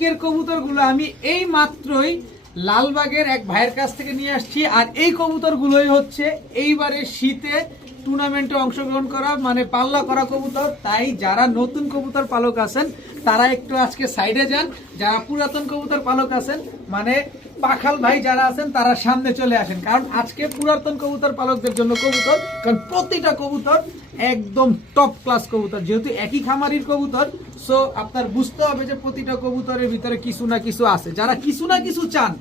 আজকের কবুতরগুলো আমি এই মাত্রই লালবাগের এক ভাইয়ের কাছ থেকে নিয়ে আসছি। আর এই কবুতরগুলোই হচ্ছে এইবারে শীতে টুর্নামেন্টে অংশগ্রহণ করা মানে পাল্লা করা কবুতর। তাই যারা নতুন কবুতর পালক আছেন তারা একটু আজকে সাইডে যান, যারা পুরাতন কবুতর পালক আছেন মানে পাখাল ভাই যারা আছেন তারা সামনে চলে আসেন, কারণ আজকে পুরাতন কবুতর পালকদের জন্য কবুতর, কারণ প্রতিটা কবুতর একদম টপ ক্লাস কবুতর, যেহেতু একই খামারির কবুতর। সো আপনার বুঝতে হবে যে প্রতিটা কবুতরের ভিতরে কিছু না কিছু আছে। যারা কিছু না কিছু চান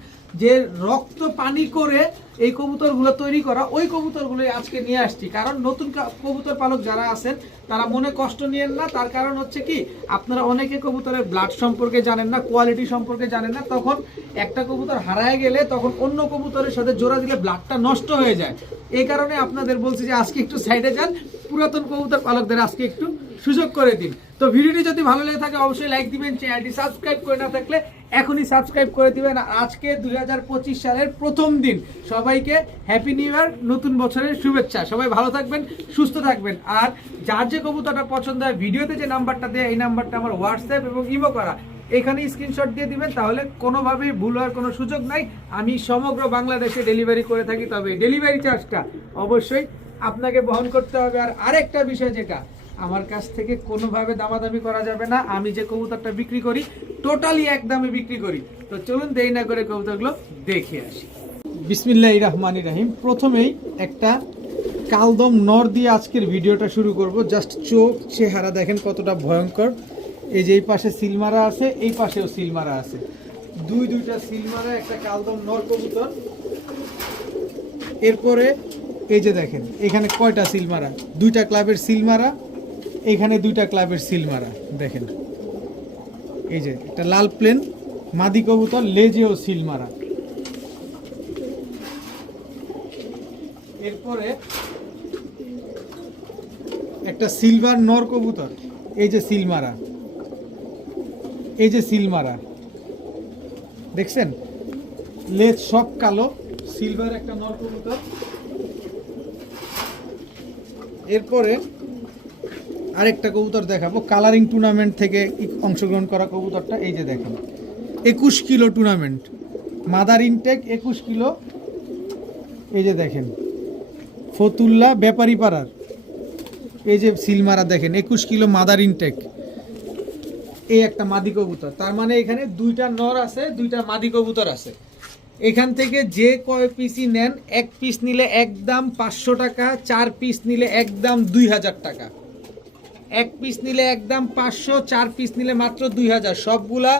যে রক্ত পানি করে এই কবুতরগুলো তৈরি করা, ওই কবুতরগুলো আজকে নিয়ে আসছি। কারণ নতুন কবুতর পালক যারা আছেন তারা মনে কষ্ট নিয়েন না। তার কারণ হচ্ছে কি, আপনারা অনেকে কবুতরের ব্লাড সম্পর্কে জানেন না, কোয়ালিটি সম্পর্কে জানেন না। তখন একটা কবুতর হারায় গেলে তখন অন্য কবুতরের সাথে জোড়া দিলে ব্লাডটা নষ্ট হয়ে যায়। এই কারণে আপনাদের বলছি যে আজকে একটু সাইডে যান, পুরাতন কবুতর পালকদের আজকে একটু সুযোগ করে দিন। তো ভিডিওটি যদি ভালো লেগে থাকে অবশ্যই লাইক দিবেন, চ্যানেলটি সাবস্ক্রাইব করে না থাকলে এখনই সাবস্ক্রাইব করে দিবেন। আজকে 2025 সালের প্রথম দিন, সবাইকে হ্যাপি নিউ ইয়ার, নতুন বছরের শুভেচ্ছা। সবাই ভালো থাকবেন, সুস্থ থাকবেন। আর যার যে কবুতরটা পছন্দ হয় ভিডিওতে যে নাম্বারটা দেয় এই নাম্বারটা আমার হোয়াটসঅ্যাপ এবং ইমো করা, এখানে স্ক্রিনশট দিয়ে দিবেন, তাহলে কোনোভাবেই ভুল হওয়ার কোনো সুযোগ নাই। আমি সমগ্র বাংলাদেশে ডেলিভারি করে থাকি, তবে ডেলিভারি চার্জটা অবশ্যই আপনাকে বহন করতে হবে। আর আরেকটা বিষয়, যেটা আমার কাছ থেকে কোনোভাবে দামাদামি করা যাবে না, আমি যে কবুতরটা বিক্রি করি টোটালি এক দামে বিক্রি করি। তো চলুন দেরি না করে কবুতরগুলো দেখে আসি। বিসমিল্লাহির রহমানির রহিম। প্রথমেই একটা কালদম নর দিয়ে আজকের ভিডিওটা শুরু করব। জাস্ট চোখ চেহারা দেখেন কতটা ভয়ঙ্কর। এই যে এই পাশে সিলমারা আছে, এই পাশেও সিলমারা আছে, দুইটা সিলমারা, একটা কালদম নর কবুতর। এরপরে এই যে দেখেন এখানে কয়টা সিলমারা, দুইটা ক্লাবের সিলমারা, এখানে দুইটা ক্লাবের সিলমারা দেখেন। এই যে একটা লাল প্লেন মাদি কবুতর, লেজেও সিলমারা। এরপরে একটা সিলভার নর কবুতর, এই যে সিলমারা, এই যে সিলমারা দেখছেন, লেজ সব কালো, সিলভার একটা নর কবুতর। এরপরে আরেকটা কবুতর দেখাবো, কালারিং টুর্নামেন্ট থেকে অংশগ্রহণ করা কবুতরটা। এই যে দেখেন 21 kilo tournament, mother intake 21 kilo. এই যে দেখেন ফতুল্লা ব্যাপারী পাড়ার, এই যে সিলমারা দেখেন 21 কিলো মাদার ইনটেক। এই একটা মাদি কবুতর, তার মানে এখানে দুইটা নর আছে, দুইটা মাদি কবুতর আছে। এখান থেকে যে কয় পিসই নেন, এক পিস নিলে একদম 500 টাকা, 4 পিস নিলে একদম 2000 টাকা। এক পিস নিলে একদম 500, 4 পিস নিলে মাত্র 2000। সবগুলা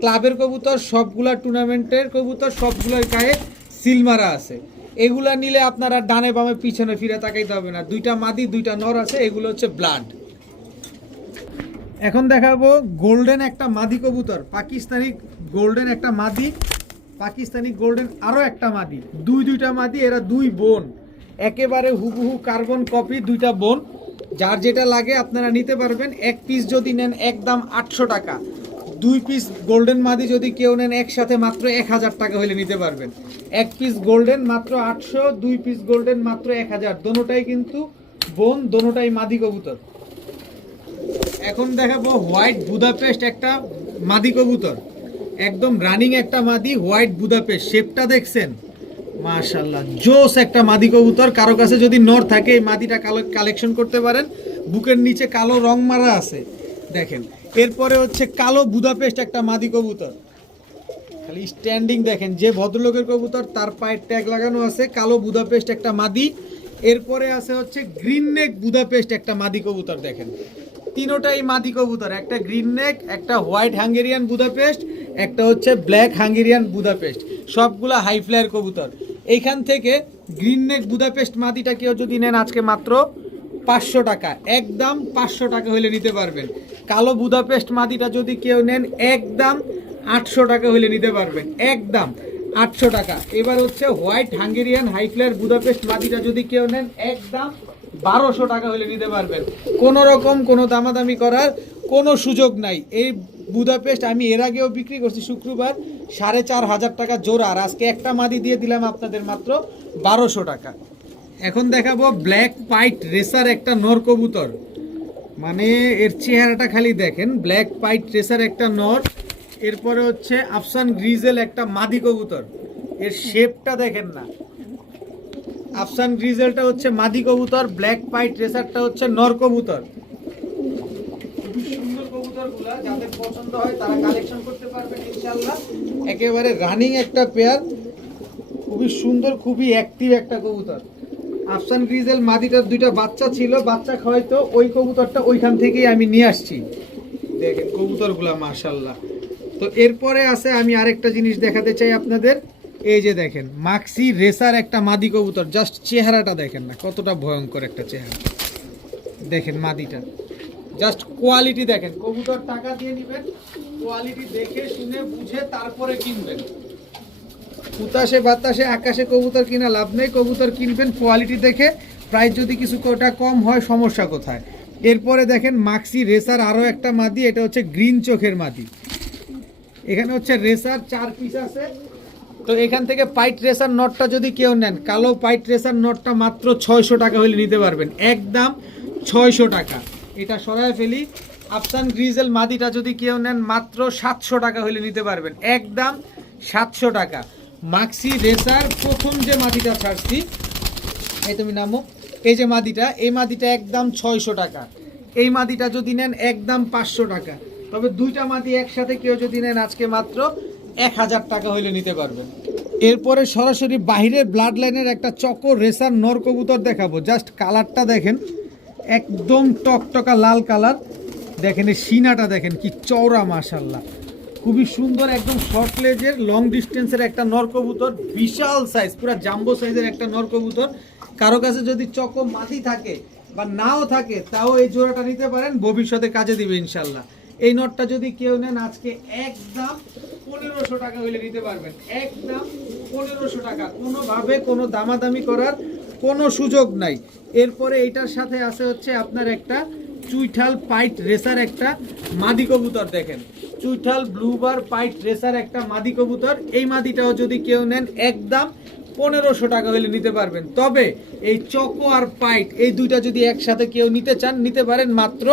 ক্লাবের কবুতর, সবগুলা টুর্নামেন্টের কবুতর, সবগুলোর গায়ে সিলমারা আছে। এগুলা নিলে আপনারা ডানে বামে পিছনে ফিরে তাকাইতে হবে না। দুইটা মাদি দুইটা নর আছে, এগুলো হচ্ছে ব্লাড। এখন দেখাবো গোল্ডেন একটা মাদি কবুতর, পাকিস্তানি গোল্ডেন একটা মাদি, পাকিস্তানি গোল্ডেন আরও একটা মাদি, দুইটা মাদি, এরা দুই বোন, একেবারে হুবহু কার্বন কপি, দুইটা বোন। যার যেটা লাগে আপনারা নিতে পারবেন। এক পিস যদি নেন একদম 800 টাকা, 2 পিস গোল্ডেন মাদি যদি কেউ নেন একসাথে মাত্র 1000 টাকা হলে নিতে পারবেন। এক পিস গোল্ডেন মাত্র 800, 2 পিস গোল্ডেন মাত্র 1000। দোনোটাই কিন্তু বোন, দোনোটাই মাদি কবুতর। এখন দেখাবো হোয়াইট বুদাপেস্ট একটা মাদি কবুতর, একদম রানিং একটা মাদি, হোয়াইট বুদাপেস্ট। শেপটা দেখছেন, মাশাআল্লাহ জোস একটা মাদি কবুতর। কারো কাছে যদি নর থাকে এই মাদিটা কালেকশন করতে পারেন। বুকের নিচে কালো রং মারা আছে দেখেন। এরপরে হচ্ছে কালো বুদাপেস্ট একটা মাদি কবুতর, খালি স্ট্যান্ডিং দেখেন, যে ভদ্রলোকের কবুতর তার পায়ের ট্যাগ লাগানো আছে। কালো বুদাপেস্ট একটা মাদি। এরপরে আছে হচ্ছে গ্রিন নেক বুদাপেস্ট একটা মাদি কবুতর দেখেন। তিনোটাই মাদি কবুতর, একটা গ্রিন নেক, একটা হোয়াইট হাঙ্গেরিয়ান বুদাপেস্ট, একটা হচ্ছে ব্ল্যাক হাঙ্গেরিয়ান বুদাপেস্ট। সবগুলা হাই ফ্লায়ার কবুতর। এইখান থেকে গ্রিন নেক বুদাপেস্ট মাদিটা কেউ যদি নেন আজকে মাত্র 500 টাকা, একদম 500 টাকা হলে নিতে পারবেন। কালো বুদাপেস্ট মাদিটা যদি কেউ নেন একদম 800 টাকা হলে নিতে পারবেন, একদম 800 টাকা। এবার হচ্ছে white Hungarian high flyer Budapest মাদিটা যদি কেউ নেন একদম 1200 টাকা হলে নিতে পারবেন। কোনো রকম কোনো দামাদামি করার কোনো সুযোগ নাই। এই বুদাপেস্ট আমি এর আগেও বিক্রি করছি শুক্রবার 4500 টাকা জোড়া, আর আজকে একটা মাদি দিয়ে দিলাম আপনাদের মাত্র 1200 টাকা। এখন দেখাবো ব্ল্যাক পাইট রেসার একটা নর কবুতর, মানে এর চেহারাটা খালি দেখেন, ব্ল্যাক পাইট রেসার একটা নর। এরপরে হচ্ছে আফসান গ্রিজেল একটা মাদি কবুতর, এর শেপটা দেখেন না। আফসান গ্রিজেলটা হচ্ছে মাদি কবুতর, ব্ল্যাক পাইট রেসারটা হচ্ছে নর কবুতর। খুবই সুন্দর কবুতরগুলা, যাদের পছন্দ হয় তারা কালেকশন করতে পারবেন ইনশাআল্লাহ। একেবারে রানিং একটা পেয়ার, খুবই সুন্দর, খুবই অ্যাক্টিভ একটা কবুতর। আফসান গ্রিজেল মাদিটার দুইটা বাচ্চা ছিল, বাচ্চা হয়তো ওই কবুতরটা ওইখান থেকেই আমি নিয়ে আসছি। দেখেন কবুতরগুলা মাশাআল্লাহ। তো এরপরে আছে আমি আরেকটা জিনিস দেখাতে চাই আপনাদের। এই যে দেখেন মাক্সি রেসার একটা মাদি কবুতর, জাস্ট চেহারাটা দেখেন না কতটা ভয়ঙ্কর একটা চেহারা। দেখেন মাদিটা, জাস্ট কোয়ালিটি দেখেন। কবুতর টাকা দিয়ে নেবেন, কোয়ালিটি দেখে শুনে বুঝে তারপরে কিনবেন। উতাসে বাতাসে আকাশে কবুতর কিনা লাভ নেই, কবুতর কিনবেন কোয়ালিটি দেখে। প্রাইস যদি কিছু কোটা কম হয় সমস্যা কোথায়। এরপরে দেখেন মাক্সি রেসার আরও একটা মাদি, এটা হচ্ছে গ্রিন চোখের মাদি। এখানে হচ্ছে রেসার 4 পিস আছে। তো এখান থেকে পাইট রেসার নটটা যদি কেউ নেন, কালো পাইট রেসার নটটা মাত্র 600 টাকা হলে নিতে পারবেন, একদম 600 টাকা। এটা সরাই ফেলি। আফসান গ্রিজেল মাদিটা যদি কেউ নেন মাত্র 700 টাকা হলে নিতে পারবেন, একদম 700 টাকা। মাক্সি রেসার প্রথম যে মাদিটা ছাড়ছি, এই তুমি নামো, এই যে মাদিটা, এই মাদিটা একদম 600 টাকা। এই মাদিটা যদি নেন একদম 500 টাকা। তবে দুইটা মাদি একসাথে কেউ যদি নেন আজকে মাত্র 1000 টাকা হইলে নিতে পারবেন। এরপরে সরাসরি বাহিরের ব্লাড লাইনের একটা চকো রেসার নর কবুতর দেখাবো। জাস্ট কালারটা দেখেন, একদম টকটকা লাল কালার। দেখেন এই সিনাটা দেখেন কি চওড়া, মাশাআল্লাহ খুবই সুন্দর, একদম শর্ট লেজের লং ডিস্টেন্সের একটা নর কবুতর, বিশাল সাইজ, পুরো জাম্বো সাইজের একটা নর কবুতর। কারো কাছে যদি চকো মাদি থাকে বা নাও থাকে তাও এই জোড়াটা নিতে পারেন, ভবিষ্যতে কাজে দিবে ইনশাল্লাহ। এই নটটা যদি কেউ নেন আজকে একদম 1500 টাকা হইলে নিতে পারবেন, একদম 1500 টাকা। কোনোভাবে কোনো দামাদামি করার কোনো সুযোগ নাই। এরপরে এইটার সাথে আছে হচ্ছে আপনার একটা চুইঠাল পাইট রেসার একটা মাদি কবুতর। দেখেন চুইঠাল ব্লুবার পাইট রেসার একটা মাদি কবুতর। এই মাদিটাও যদি কেউ নেন একদম 1500 টাকা হলে নিতে পারবেন। তবে এই চকো আর পাইট এই দুইটা যদি একসাথে কেউ নিতে চান নিতে পারেন, মাত্র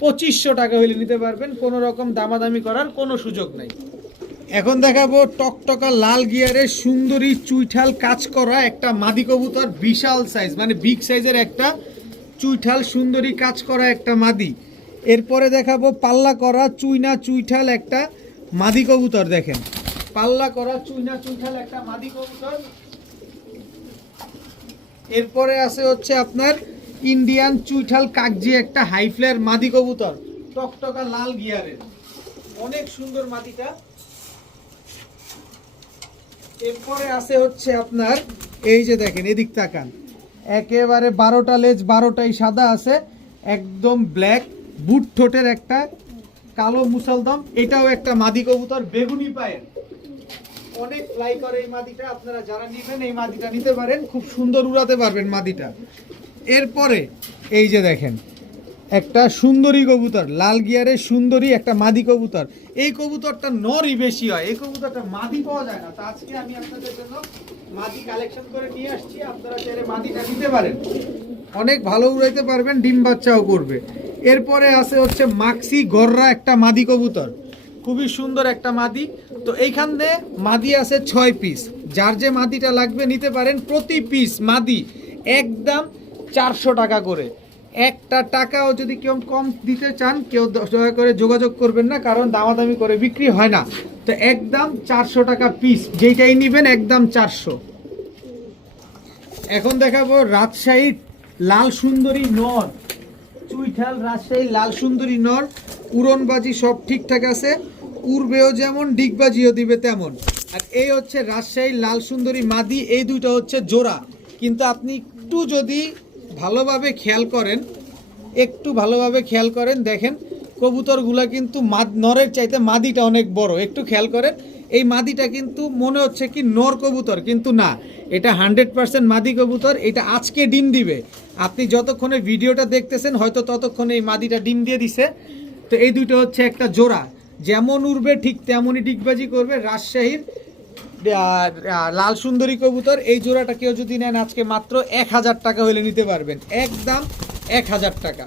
2500 টাকা হলে নিতে পারবেন, কোনো রকম দামাদামি করার কোনো সুযোগ নাই। এখন দেখাবো টকটকা লাল গিয়ারের সুন্দরী চুইঠাল কাজ করা একটা মাদি কবুতর, বিশাল সাইজ, মানে বিগ সাইজের একটা চুইঠাল সুন্দরী কাজ করা একটা মাদি। এরপরে দেখাবো পাল্লা করা চুইনা চুইঠাল একটা মাদি কবুতর। দেখেন পাল্লা করা চুইনা চুইঠাল একটা মাদি কবুতর। এরপরে আছে হচ্ছে আপনার ইন্ডিয়ান চুইঠাল কাকজি একটা হাই ফ্লেয়ার মাদি কবুতর, টকটকা লাল গিয়ারের, অনেক সুন্দর মাদিটা। এরপরে আছে হচ্ছে আপনার এই যে দেখেন এদিক তাকান, একেবারে 12টা লেজ 12টাই সাদা আছে, একদম ব্ল্যাক বুট ঠোঁটের একটা কালো মুসলদম। এটাও একটা মাদি কবুতর, বেগুনি পায়ের, অনেক ফ্লাই করে এই মাদিটা। আপনারা যারা নেবেন এই মাদিটা নিতে পারেন, খুব সুন্দর উড়াতে পারবেন মাদিটা। এরপরে এই যে দেখেন একটা সুন্দরী কবুতর, লাল গিয়ারের সুন্দরী একটা মাদি কবুতর। এই কবুতরটা নরই বেশি হয়, এই কবুতরটা মাদি পাওয়া যায় না। তো আজকে আমি আপনাদের জন্য মাদি কালেকশন করে নিয়ে আসছি, আপনারা চাইলে মাদিটা নিতে পারেন, অনেক ভালো উড়াইতে পারবেন, ডিম বাচ্চাও করবে। এরপরে আছে হচ্ছে মাক্সি গররা একটা মাদি কবুতর, খুবই সুন্দর একটা মাদি। তো এইখানে মাদি আছে 6 পিস, যার যে মাদিটা লাগবে নিতে পারেন। প্রতি পিস মাদি একদম 400 টাকা করে। একটা টাকাও যদি কেউ কম দিতে চান কেউ দয়া করে যোগাযোগ করবেন না, কারণ দামাদামি করে বিক্রি হয় না। তো একদম 400 টাকা পিস, যেইটাই নেবেন একদম 400। এখন দেখাবো রাজশাহী লাল সুন্দরী নর চুইঠাল, রাজশাহী লাল সুন্দরী নর, উড়নবাজি সব ঠিকঠাক আছে, উড়বেও যেমন ডিগবাজিও দিবে তেমন। আর এই হচ্ছে রাজশাহী লাল সুন্দরী মাদি, এই দুইটা হচ্ছে জোড়া। কিন্তু আপনি একটু যদি ভালোভাবে খেয়াল করেন, একটু ভালোভাবে খেয়াল করেন, দেখেন কবুতরগুলা কিন্তু নরের চাইতে মাদিটা অনেক বড়। একটু খেয়াল করেন, এই মাদিটা কিন্তু মনে হচ্ছে কি নর কবুতর, কিন্তু না, এটা 100% মাদি কবুতর। এটা আজকে ডিম দিবে, আপনি যতক্ষণে ভিডিওটা দেখতেছেন হয়তো ততক্ষণে এই মাদিটা ডিম দিয়ে দিছে। তো এই দুটো হচ্ছে একটা জোড়া, যেমন উড়বে ঠিক তেমনই ডিগবাজি করবে। রাজশাহীর লাল সুন্দরী কবুতর, এই জোড়াটা কেউ যদি নেন আজকে মাত্র 1000 টাকা হলে নিতে পারবেন, একদম 1000 টাকা।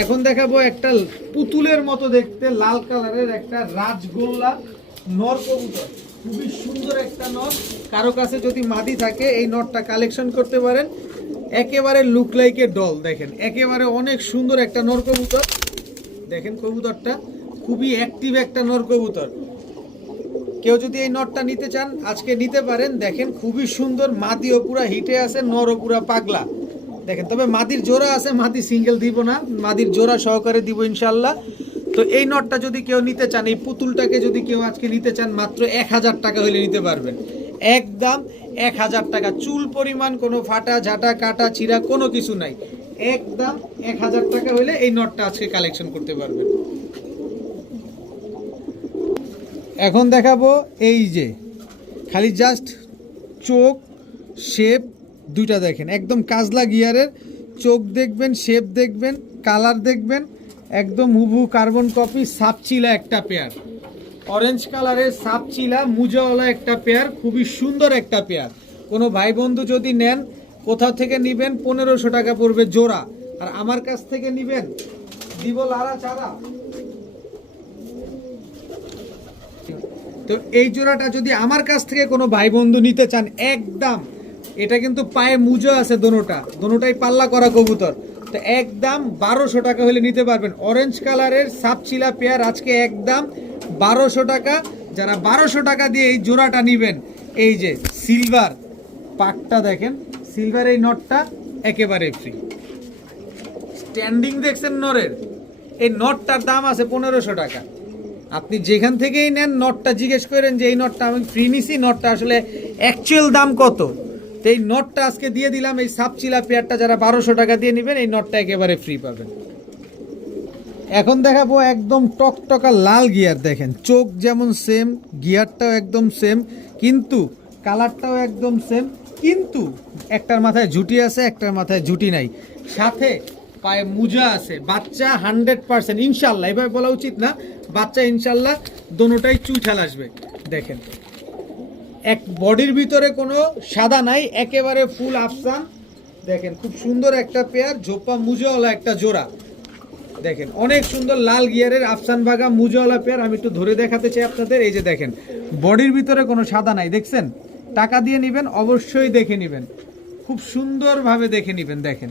এখন দেখাবো একটা পুতুলের মতো দেখতে লাল কালারের একটা রাজগোল্লা নর কবুতর। খুবই সুন্দর একটা নর, কারো কাছে যদি মাদি থাকে এই নরটা কালেকশন করতে পারেন। একেবারে লুক লাইক এ ডল, দেখেন একেবারে অনেক সুন্দর একটা নর কবুতর। দেখেন কবুতরটা খুবই অ্যাক্টিভ একটা নর কবুতর। কেউ যদি এই নরটা নিতে চান আজকে নিতে পারেন। দেখেন খুবই সুন্দর, মাদিও পুরা হিটে আছে, নরও পুরা পাগলা। দেখেন তবে মাদির জোড়া আছে, মাদি সিঙ্গেল দিব না, মাদির জোড়া সহকারে দিব ইনশাল্লাহ। তো এই নটটা যদি কেউ নিতে চান, এই পুতুলটাকে যদি কেউ আজকে নিতে চান, মাত্র 1000 টাকা হলে নিতে পারবেন। একদম 1000 টাকা, চুল পরিমাণ কোনো ফাটা ঝাঁটা কাটা ছিঁড়া কোনো কিছু নাই। একদম 1000 টাকা হলে এই নটটা আজকে কালেকশন করতে পারবেন। এখন দেখাবো এই যে খালি জাস্ট চোখ শেপ দুইটা দেখেন, একদম কাজলা গিয়ারের চোখ দেখবেন, শেপ দেখবেন, কালার দেখবেন, একদম হুবহু কার্বন কপি। সাপচিলা একটা পেয়ার, অরেঞ্জ কালারের সাপচিলা মুজাওয়ালা একটা পেয়ার, খুবই সুন্দর একটা পেয়ার। কোনো ভাই বন্ধু যদি নেন, কোথাও থেকে নেবেন 1500 টাকা পড়বে জোড়া, আর আমার কাছ থেকে নেবেন দিব লারা চারা। তো এই জোড়াটা যদি আমার কাছ থেকে কোনো ভাই বন্ধু নিতে চান, একদম এটা কিন্তু পায়ে মুজো আছে, দোনোটাই পাল্লা করা কবুতর, তো একদম 1200 টাকা হলে নিতে পারবেন। অরেঞ্জ কালারের সাপচিলা পেয়ার আজকে একদম 1200 টাকা। যারা 1200 টাকা দিয়ে এই জোড়াটা নেবেন, এই যে সিলভার পাকটা দেখেন, সিলভার এই নটটা একেবারে ফ্রি। স্ট্যান্ডিং দেখছেন নরের, এই নটটার দাম আছে 1500 টাকা। আপনি যেখান থেকেই নেন নটটা জিজ্ঞেস করেন যে এই নটটা আমি ফ্রি নিছি, নটটা আসলে অ্যাকচুয়াল দাম কত। তো এই নটটা আজকে দিয়ে দিলাম, এই সাপচিলা পেয়ারটা যারা 1200 টাকা দিয়ে নেবেন, এই নটটা একেবারে ফ্রি পাবেন। এখন দেখাবো একদম টকটকা লাল গিয়ার। দেখেন চোখ যেমন সেম, গিয়ারটাও একদম সেম, কিন্তু কালারটাও একদম সেম, কিন্তু একটার মাথায় ঝুটি আছে, একটার মাথায় ঝুটি নাই, সাথে পায়ে মুজা আছে। বাচ্চা 100% ইনশাল্লাহ, এভাবে বলা উচিত না, বাচ্চা ইনশাল্লাহ দোনোটাই চুইঠাল আসবে। দেখেন এক বডির ভিতরে কোনো সাদা নাই, একেবারে ফুল আফসান। দেখেন খুব সুন্দর একটা পেয়ার, ঝোপা মুজাওয়ালা একটা জোড়া। দেখেন অনেক সুন্দর লাল গিয়ারের আফসান বাগা মুজাওয়ালা পেয়ার। আমি একটু ধরে দেখাতে চাই আপনাদের, এই যে দেখেন বডির ভিতরে কোনো সাদা নাই, দেখছেন। টাকা দিয়ে নেবেন অবশ্যই দেখে নেবেন, খুব সুন্দরভাবে দেখে নেবেন। দেখেন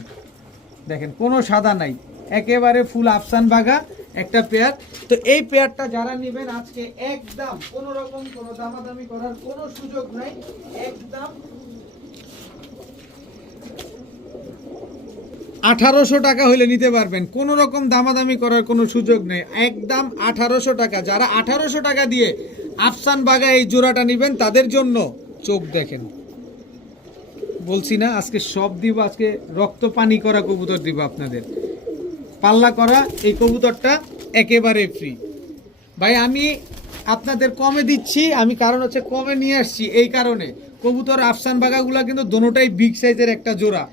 দেখেন কোনো সাদা নাই, একেবারে ফুল আফসান বাগা একটা পেয়ার। তো এই পেয়ারটা যারা নেবেন আজকে একদম কোনো রকম কোনো দামাদামি করার কোনো সুযোগ নাই, একদম 1800 টাকা হলে নিতে পারবেন। কোনো রকম দামাদামি করার কোনো সুযোগ নেই, একদম 1800 টাকা। যারা 1800 টাকা দিয়ে আফসান বাগা এই জোড়াটা নেবেন, তাদের জন্য চোখ দেখেন, বলছি না আজকে সব দিব, আজকে রক্ত পানি করা কবুতর দিব আপনাদের। পাল্লা করা এই কবুতরটা একেবারে ফ্রি। ভাই আমি আপনাদের কমে দিচ্ছি, আমি কারণ হচ্ছে কমে নিয়ে আসছি এই কারণে। কবুতর আফসান বাগাগুলো কিন্তু দোনোটাই বিগ সাইজের একটা জোড়া।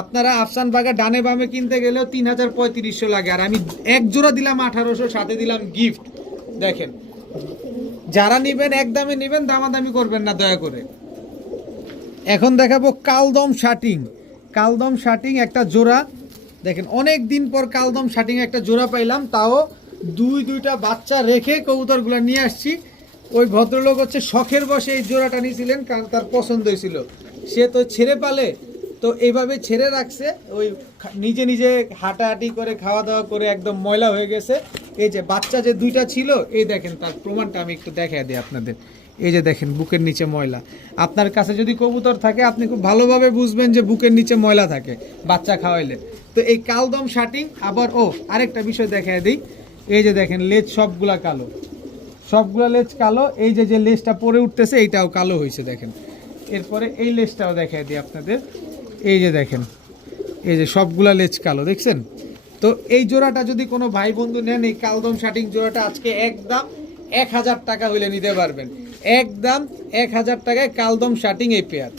আপনারা আফসান বাগা ডানে বামে কিনতে গেলেও 3000-3500 লাগে, আর আমি এক জোড়া দিলাম 1800, সাথে দিলাম গিফট। দেখেন যারা নেবেন একদমে নেবেন, দামাদামি করবেন না দয়া করে। এখন দেখাবো কালদম শাটিং। কালদম শাটিং একটা জোড়া, দেখেন অনেক দিন পর কালদম শাটিং একটা জোড়া পাইলাম, তাও দুইটা বাচ্চা রেখে কবুতরগুলো নিয়ে আসছি। ওই ভদ্রলোক হচ্ছে শখের বসে এই জোড়াটা নিয়েছিলেন, কারণ তার পছন্দ হয়েছিল। সে তো ছেড়ে পালে, তো এইভাবে ছেড়ে রাখছে, ওই নিজে নিজে হাঁটাহাঁটি করে খাওয়া দাওয়া করে একদম ময়লা হয়ে গেছে। এই যে বাচ্চা যে দুইটা ছিল, এই দেখেন তার প্রমাণটা আমি একটু দেখাই দিই আপনাদের। এই যে দেখেন বুকের নিচে ময়লা। আপনার কাছে যদি কবুতর থাকে আপনি খুব ভালোভাবে বুঝবেন যে বুকের নিচে ময়লা থাকে বাচ্চা খাওয়াইলে। তো এই কালদম শাটিং। আবার আরেকটা বিষয় দেখাই দিই, এই যে দেখেন লেজ সবগুলা কালো, সবগুলা লেজ কালো। এই যে লেজটা পরে উঠতেছে এইটাও কালো হয়েছে দেখেন। এরপরে এই লেজটাও দেখাই দিই আপনাদের, এই যে দেখেন এই যে সবগুলা লেজ কালো, দেখছেন। তো এই জোড়াটা যদি কোনো ভাই বন্ধু নেন, এই কালদম শাটিং জোড়াটা আজকে একদম 1000 টাকা হইলে নিতে পারবেন, একদম 1000 টাকায় কালদম শাটিং এই পেয়ার।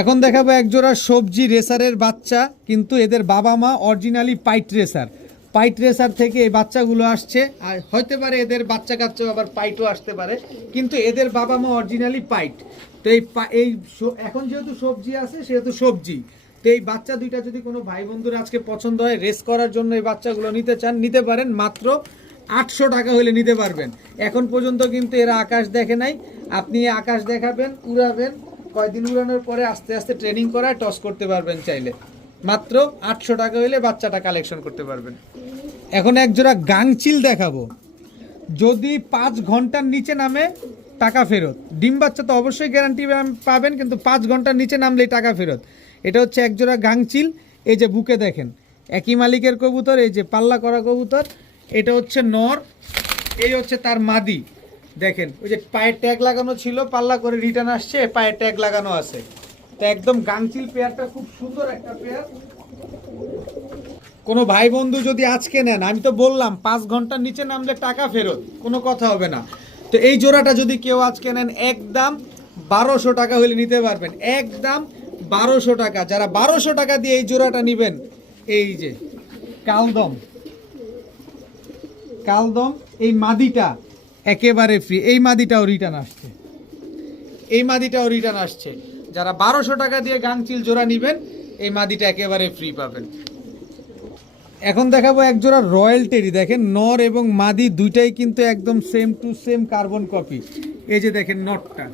এখন দেখাবো এক জোড়া সবজি রেসারের বাচ্চা, কিন্তু এদের বাবা মা অরিজিনালি পাইট রেসার। পাইট রেসার থেকে এই বাচ্চাগুলো আসছে, আর হতে পারে এদের বাচ্চা কাচ্চা আবার পাইটও আসতে পারে, কিন্তু এদের বাবা মা অরিজিনালি পাইট। তো এই এখন যেহেতু সবজি আছে সেহেতু সবজি, তো এই বাচ্চা দুইটা যদি কোনো ভাই বন্ধুর আজকে পছন্দ হয়, রেস করার জন্য এই বাচ্চাগুলো নিতে চান, নিতে পারেন। মাত্র 800 টাকা হলে নিতে পারবেন। এখন পর্যন্ত কিন্তু এরা আকাশ দেখে নাই, আপনি আকাশ দেখাবেন, উড়াবেন, কয়েকদিন উড়ানোর পরে আস্তে আস্তে ট্রেনিং করায় টস করতে পারবেন চাইলে। মাত্র 800 টাকা হলে বাচ্চাটা কালেকশন করতে পারবেন। এখন এক জোড়া গাংচিল দেখাবো, যদি 5 ঘন্টার নিচে নামে টাকা ফেরত। ডিম বাচ্চা তো অবশ্যই গ্যারান্টি পাবেন, কিন্তু 5 ঘন্টার নিচে নামলেই টাকা ফেরত। এটা হচ্ছে এক জোড়া গাংচিল, এই যে বুকে দেখেন একই মালিকের কবুতর, এই যে পাল্লা করা কবুতর। এটা হচ্ছে নর, এই হচ্ছে তার মাদি। দেখেন ওই যে পায়ে ট্যাগ লাগানো ছিল, পাল্লা করে রিটার্ন আসছে, পায়ে ট্যাগ লাগানো আছে। তো একদম গাংচিল পেয়ারটা খুব সুন্দর একটা পেয়ার। কোনো ভাই বন্ধু যদি আজকে নেন, আমি তো বললাম 5 ঘন্টার নিচে নামলে টাকা ফেরত, কোনো কথা হবে না। তো এই জোড়াটা যদি কেউ আজকে নেন, একদম 1200 টাকা হলে নিতে পারবেন, একদম 1200 টাকা। যারা 1200 টাকা দিয়ে এই জোড়াটা নেবেন, এই যে কালদম, কালদম এই মাদিটা একেবারে ফ্রি। এই মাদিটাও রিটার্ন আসছে, এই মাদিটাও রিটার্ন আসছে। যারা 1200 টাকা দিয়ে গাংচিল জোড়া নেবেন, এই মাদিটা একেবারে ফ্রি পাবেন। এখন দেখাবো এক জোড়া রয়্যাল টেডি। দেখেন নর এবং মাদি দুইটাই কিন্তু একদম same to same carbon copy. এই যে দেখেন নটটা,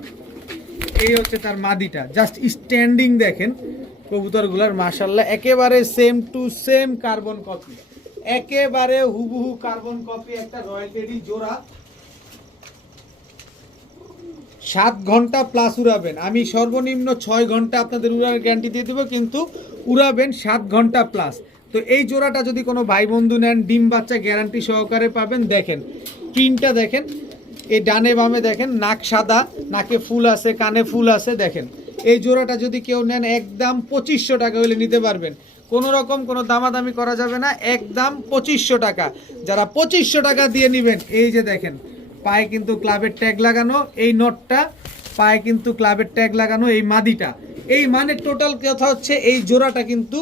এই হচ্ছে তার মাদিটা, জাস্ট স্ট্যান্ডিং দেখেন কবুতরগুলার, মাশাআল্লাহ একেবারে same to same carbon copy, একেবারে হুবহু কার্বন কপি একটা রয়্যাল টেডি জোড়া। 7 ঘন্টা প্লাস উড়াবেন। আমি সর্বনিম্ন 6 ঘন্টা আপনাদের উড়ার গ্যারান্টি দিয়ে দেবো, কিন্তু উড়াবেন 7 ঘন্টা প্লাস। তো এই জোড়াটা যদি কোনো ভাই বন্ধু নেন, ডিম বাচ্চা গ্যারান্টি সহকারে পাবেন। দেখেন প্রিন্টটা দেখেন, এই ডানে বামে দেখেন নাক সাদা, নাকে ফুল আছে, কানে ফুল আছে। দেখেন এই জোড়াটা যদি কেউ নেন, একদম 2500 টাকা হলে নিতে পারবেন। কোনো রকম কোনো দামাদামি করা যাবে না, একদম 2500 টাকা। যারা 2500 টাকা দিয়ে নেবেন, এই যে দেখেন পায়ে কিন্তু ক্লাবের ট্যাগ লাগানো, এই নটটা পায়ে কিন্তু ক্লাবের ট্যাগ লাগানো, এই মাদিটা। এই মানে টোটাল কথা হচ্ছে এই জোড়াটা কিন্তু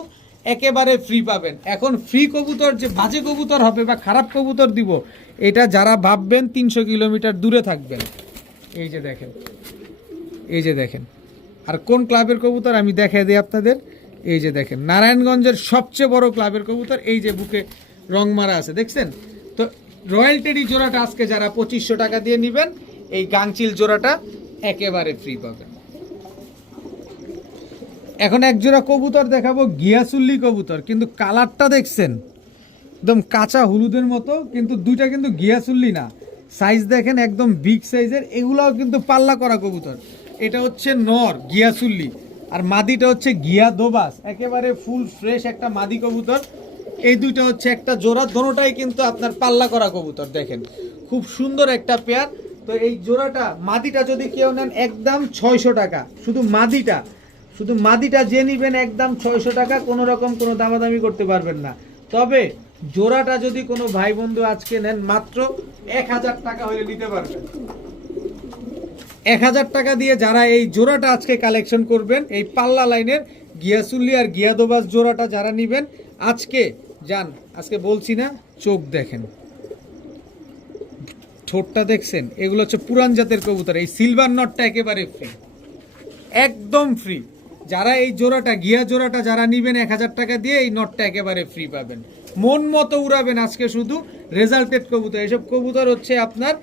একেবারে ফ্রি পাবেন। এখন ফ্রি কবুতর যে বাজে কবুতর হবে বা খারাপ কবুতর দিব, এটা যারা ভাববেন 300 কিলোমিটার দূরে থাকবেন। এই যে দেখেন, এই যে দেখেন। আর কোন ক্লাবের কবুতর আমি দেখাই দিই আপনাদের। এই যে দেখেন নারায়ণগঞ্জের সবচেয়ে বড় ক্লাবের কবুতর, এই যে বুকে রং মারা আছে, দেখছেন তো। রয়্যাল টেডি জোড়াটা আজকে যারা 2500 টাকা দিয়ে নেবেন, এই গাংচিল জোড়াটা একেবারে ফ্রি পাবেন। এখন এক জোড়া কবুতর দেখাবো, গিয়াসুল্লি কবুতর, কিন্তু কালারটা দেখছেন একদম কাঁচা হলুদের মতো, কিন্তু দুইটা কিন্তু গিয়াসুল্লি না। সাইজ দেখেন একদম বিগ সাইজের, এগুলাও কিন্তু পাল্লা করা কবুতর। এটা হচ্ছে নর গিয়াসুল্লি, আর মাদিটা হচ্ছে গিয়া দোবাস, একেবারে ফুল ফ্রেশ একটা মাদি কবুতর। এই দুইটা হচ্ছে একটা জোড়া, দোনোটাই কিন্তু আপনার পাল্লা করা কবুতর। দেখেন খুব সুন্দর একটা পেয়ার। তো এই জোড়াটা মাদিটা যদি কেউ নেন, একদম 600 টাকা। শুধু মাদিটা, শুধু মাদিটা যে নেবেন একদম 600 টাকা, কোনো রকম কোনো দামাদামি করতে পারবেন না। তবে জোড়াটা যদি কোনো ভাই বন্ধু আজকে নেন, মাত্র 1000 টাকা হলে নিতে পারবেন। 1000 টাকা দিয়ে যারা এই জোড়াটা আজকে কালেকশন করবেন, এই পাল্লা লাইনের গিয়াসুল্লি আর গিয়াদোবাস জোড়াটা যারা নেবেন আজকে যান। আজকে বলছি না, চোখ দেখেন, ঠোঁটটা দেখছেন, এগুলো হচ্ছে পুরান জাতের কবুতর। এই সিলভার নটটা একেবারে ফ্রি, একদম ফ্রি। যারা এই জোড়াটা গিয়া জোড়াটা যারা নেবেন 1000 টাকা দিয়ে, এই নটটা একেবারে ফ্রি পাবেন। মন মতো উড়াবেন আজকে, শুধু রেজাল্টেড কবুতর। এইসব কবুতর হচ্ছে আপনার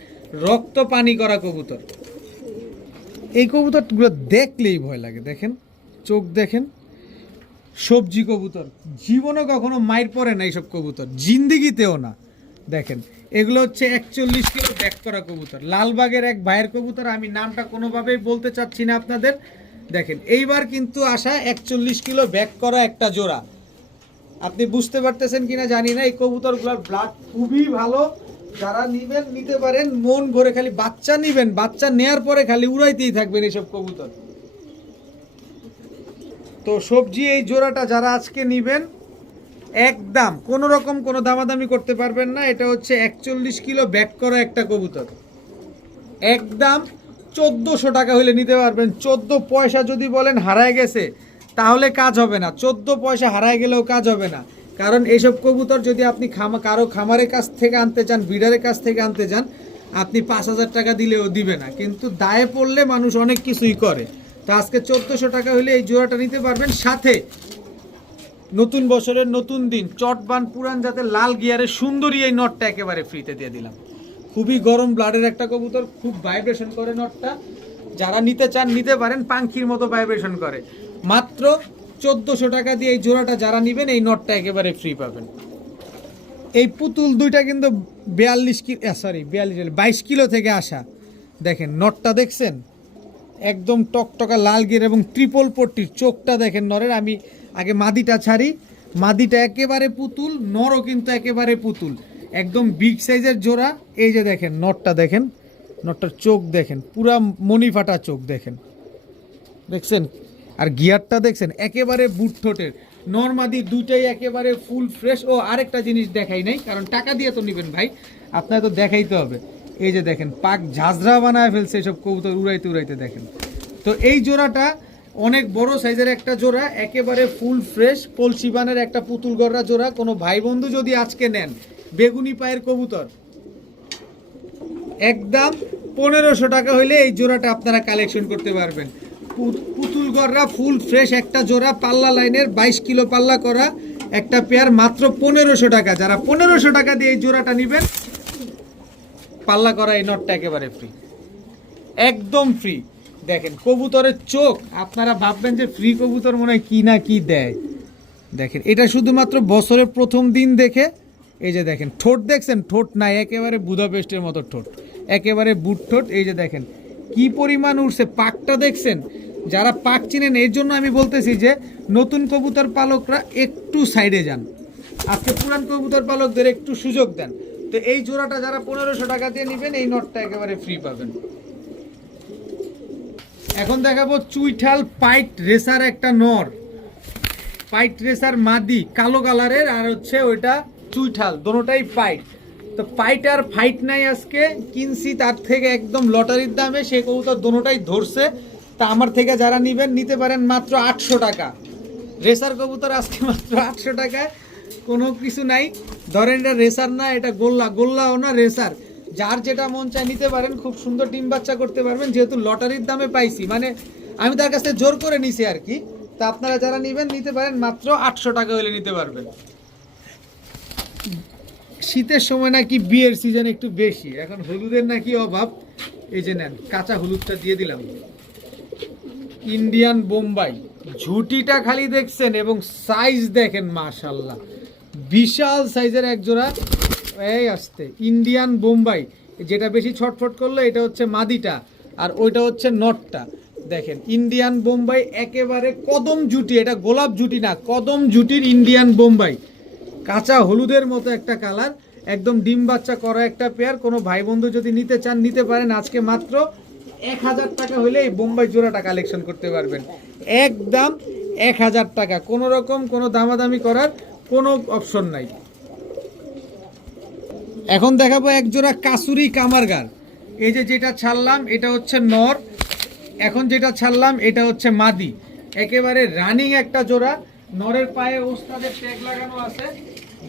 রক্ত পানি করা কবুতর। এই কবুতরগুলো দেখলেই ভয় লাগে। দেখেন চোখ দেখেন, সবজি কবুতর, জীবনে কখনো মাইর পড়ে না এইসব কবুতর, জিন্দিগিতেও না। দেখেন এগুলো হচ্ছে 41 কিলো ব্যাক করা কবুতর, লালবাগের এক ভাইয়ের কবুতর, আমি নামটা কোনোভাবেই বলতে চাচ্ছি না আপনাদের। দেখেন এইবার কিন্তু আসা 41 কিলো ব্যাক করা একটা জোড়া। আপনি বুঝতে পারতেছেন কিনা জানি না, এই কবুতরগুলোর ব্লাড খুবই ভালো। যারা নিবেন নিতে পারেন, মন ভরে। খালি বাচ্চা নিবেন, বাচ্চা নেয়ার পরে খালি উড়াইতেই থাকবেন এইসব কবুতর। তো সবজি এই জোড়াটা যারা আজকে নিবেন, একদম কোনো রকম কোনো দামাদামি করতে পারবেন না। এটা হচ্ছে 41 কিলো ব্যাক করা একটা কবুতর, একদম 1400 টাকা হলে নিতে পারবেন। 14 পয়সা যদি বলেন হারায় গেছে, তাহলে কাজ হবে না। 14 পয়সা হারায় গেলেও কাজ হবে না, কারণ এইসব কবুতর যদি আপনি কারো খামারের কাছ থেকে আনতে চান, ব্রিডারের কাছ থেকে আনতে চান, আপনি 5000 টাকা দিলেও দিবে না। কিন্তু দায়ে পড়লে মানুষ অনেক কিছুই করে। তো আজকে 1400 টাকা হলে এই জোড়াটা নিতে পারবেন। সাথে নতুন বছরের নতুন দিন চটবান পুরান যাতে লাল গিয়ারের সুন্দরী এই নটটা একেবারে ফ্রিতে দিয়ে দিলাম। খুবই গরম ব্লাডের একটা কবুতর, খুব ভাইব্রেশন করে নটটা, যারা নিতে চান নিতে পারেন, পাখির মতো ভাইব্রেশন করে। মাত্র 1400 টাকা দিয়ে এই জোড়াটা যারা নেবেন এই নটটা একেবারে ফ্রি পাবেন। এই পুতুল দুইটা কিন্তু 22 কিলো থেকে আসা। দেখেন নটটা দেখছেন, একদম টকটকা লাল গির এবং ট্রিপল পট্টির চোখটা দেখেন নরের। আমি আগে মাদিটা ছাড়ি, মাদিটা একেবারে পুতুল, নরও কিন্তু একেবারে পুতুল, একদম বিগ সাইজের জোড়া। এই যে দেখেন নটটা, দেখেন নটটার চোখ দেখেন, পুরা মণি ফাটা চোখ দেখেন, দেখছেন। আর গিয়ারটা দেখছেন একেবারে বুট ঠোঁটের, নর্মাদি দুইটাই একেবারে ফুল ফ্রেশ। ও আরেকটা জিনিস দেখাই নাই, কারণ টাকা দিয়ে তো নেবেন ভাই, আপনার তো দেখাইতে হবে। এই যে দেখেন পাক ঝাঁঝরা বানায় ফেলছে এসব কবুতর উড়াইতে উড়াইতে, দেখেন। তো এই জোড়াটা অনেক বড় সাইজের একটা জোড়া, একেবারে ফুল ফ্রেশ কলসিবানের একটা পুতুল গড়া জোড়া। কোনো ভাই বন্ধু যদি আজকে নেন বেগুনি পায়ের কবুতর, একদম 1500 টাকা হইলে এই জোড়াটা আপনারা কালেকশন করতে পারবেন। পুতুল গড়রা ফুল ফ্রেশ একটা জোড়া, পাল্লা লাইনের 22 কিলো পাল্লা করা একটা পেয়ার, মাত্র 1500 টাকা। যারা 1500 টাকা দিয়ে এই জোড়াটা নেবেন, পাল্লা করা এই নটটা একেবারে ফ্রি, একদম ফ্রি। দেখেন কবুতরের চোখ, আপনারা ভাববেন যে ফ্রি কবুতর মনে হয় কি না কি দেয়। দেখেন এটা শুধুমাত্র বছরের প্রথম দিন দেখে। এই যে দেখেন ঠোঁট দেখছেন, ঠোঁট নাই, একেবারে বুদাপেস্টের মতো ঠোঁট, একেবারে বুট ঠোঁট। এই যে দেখেন কি পরিমাণ উঠছে, পাকটা দেখছেন। যারা পাক চিনেন, এর জন্য আমি বলতেছি যে নতুন কবুতর পালকরা একটু সাইডে যান, আজকে পুরান কবুতর পালকদের একটু সুযোগ দেন। তো এই জোড়াটা যারা 1500 টাকা দিয়ে নেবেন এই নটটা একেবারে ফ্রি পাবেন। এখন দেখাবো চুইঠাল পাইট রেসার একটা নর, পাইট রেসার মাদি কালো কালারের, আর হচ্ছে ওইটা চুইঠাল, দোনোটাই পাইট। তো পাইট আর ফাইট নাই, আজকে কিনছি তার থেকে একদম লটারির দামে, সে কবুতর দোনোটাই ধরছে। তা আমার থেকে যারা নেবেন নিতে পারেন মাত্র 800 টাকা। রেসার কবুতর আজকে মাত্র 800 টাকায়, কোনো কিছু নাই। ধরেন এটা রেসার না, এটা গোল্লা, গোল্লাও না রেসার, যার যেটা মন চায় নিতে পারেন। খুব সুন্দর ডিম বাচ্চা করতে পারবেন, যেহেতু লটারির দামে পাইছি, মানে আমি তার কাছে জোর করে নিছি আর কি। তা আপনারা যারা নেবেন নিতে পারেন, মাত্র 800 টাকা হলে নিতে পারবেন। শীতের সময় নাকি বিয়ের সিজন একটু বেশি, এখন হলুদের নাকি অভাব। এই যে নেন, কাঁচা হলুদটা দিয়ে দিলাম। ইন্ডিয়ান বোম্বাই, ঝুটিটা খালি দেখছেন এবং সাইজ দেখেন, মাশাল্লাহ বিশাল সাইজের এক জোড়া। এই আসতে ইন্ডিয়ান বোম্বাই, যেটা বেশি ছটফট করলো এটা হচ্ছে মাদিটা, আর ওইটা হচ্ছে নটটা। দেখেন ইন্ডিয়ান বোম্বাই একেবারে কদম জুটি, এটা গোলাপ জুটি না, কদম জুটির ইন্ডিয়ান বোম্বাই, কাঁচা হলুদের মতো একটা কালার, একদম ডিম বাচ্চা করা একটা পেয়ার। কোনো ভাই বন্ধু যদি নিতে চান নিতে পারেন, আজকে মাত্র 1000 টাকা হলে এই বোম্বাই জোড়াটা কালেকশন করতে পারবেন, একদম 1000 টাকা। কোনো রকম কোনো দামাদামি করার কোনো অপশন নাই। এখন দেখাবো এক জোড়া কাসুরি কামারগার। এই যে যেটা ছাড়লাম এটা হচ্ছে নর, এখন যেটা ছাড়লাম এটা হচ্ছে মাদি, একেবারে রানিং একটা জোড়া। নরের পায়ে ওস্তাদের ট্যাগ লাগানো আছে,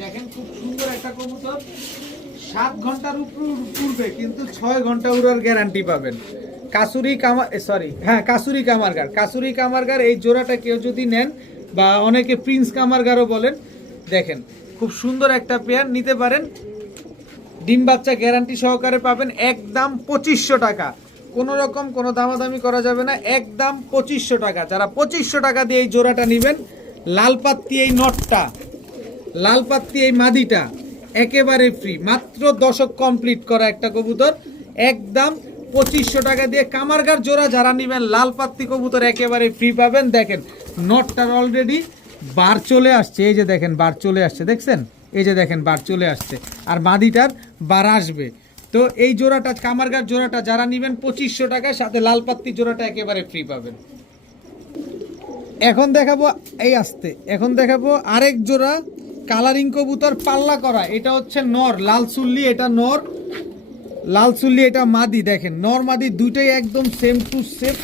দেখেন খুব সুন্দর একটা কবুতর। 7 ঘন্টার উপর উড়বে, কিন্তু 6 ঘন্টা উড়ার গ্যারান্টি পাবেন। কাসুরি কামারগার, কাসুরি কামারগার এই জোড়াটা কেউ যদি নেন, বা অনেকে প্রিন্স কামারগারও বলেন, দেখেন খুব সুন্দর একটা পেয়ার, নিতে পারেন। ডিম বাচ্চা গ্যারান্টি সহকারে পাবেন, একদম 2500 টাকা। কোনো রকম কোনো দামাদামি করা যাবে না, একদম 2500 টাকা। যারা 2500 টাকা দিয়ে এই জোড়াটা নেবেন, লাল পাত্তি এই নটটা, লাল পাত্তি এই মাদিটা একেবারে ফ্রি, মাত্র দশক কমপ্লিট করা একটা কবুতর, একদম 2500 টাকা দিয়ে কামারগার জোড়া যারা নেবেন, লাল পাত্তি কবুতর একেবারে ফ্রি পাবেন। দেখেন নটটার অলরেডি বার চলে আসছে, এই যে দেখেন বার চলে আসছে, দেখছেন এই যে দেখেন বার চলে আসছে, আর মাদিটার বার আসবে। তো এই জোড়াটা কামারগার জোড়াটা যারা নেবেন 2500 টাকার সাথে লাল পাত্তি জোড়াটা একেবারে ফ্রি পাবেন। এখন দেখাবো এখন দেখাবো আরেক জোড়া কালারিং কবুতর পাল্লা করা। এটা হচ্ছে নর, লাল চুল্লি, এটা নর, লাল চুল্লি এটা মাদি। দেখেন নর মাদি দুইটাই একদম সেম টু সেম,